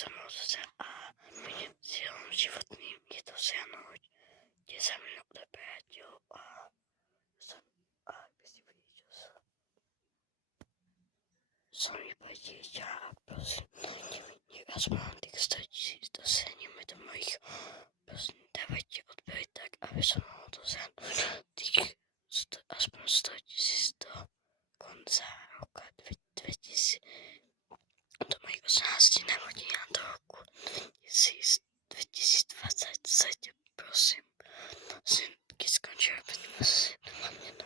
som mohol a cieľom životným je dosiahnuť 10 minút do priateľov a som iba dieťa a prosím, nech aspoň tých 100 000 dosiahneme do mojich, prosím, dávajte odpoveď tak, aby som mohol dosiahnuť tých aspoň 100 000 do konca roka 2000, do mojich 18 narodín a do roku 2027, prosím, keď skončí rok 2027,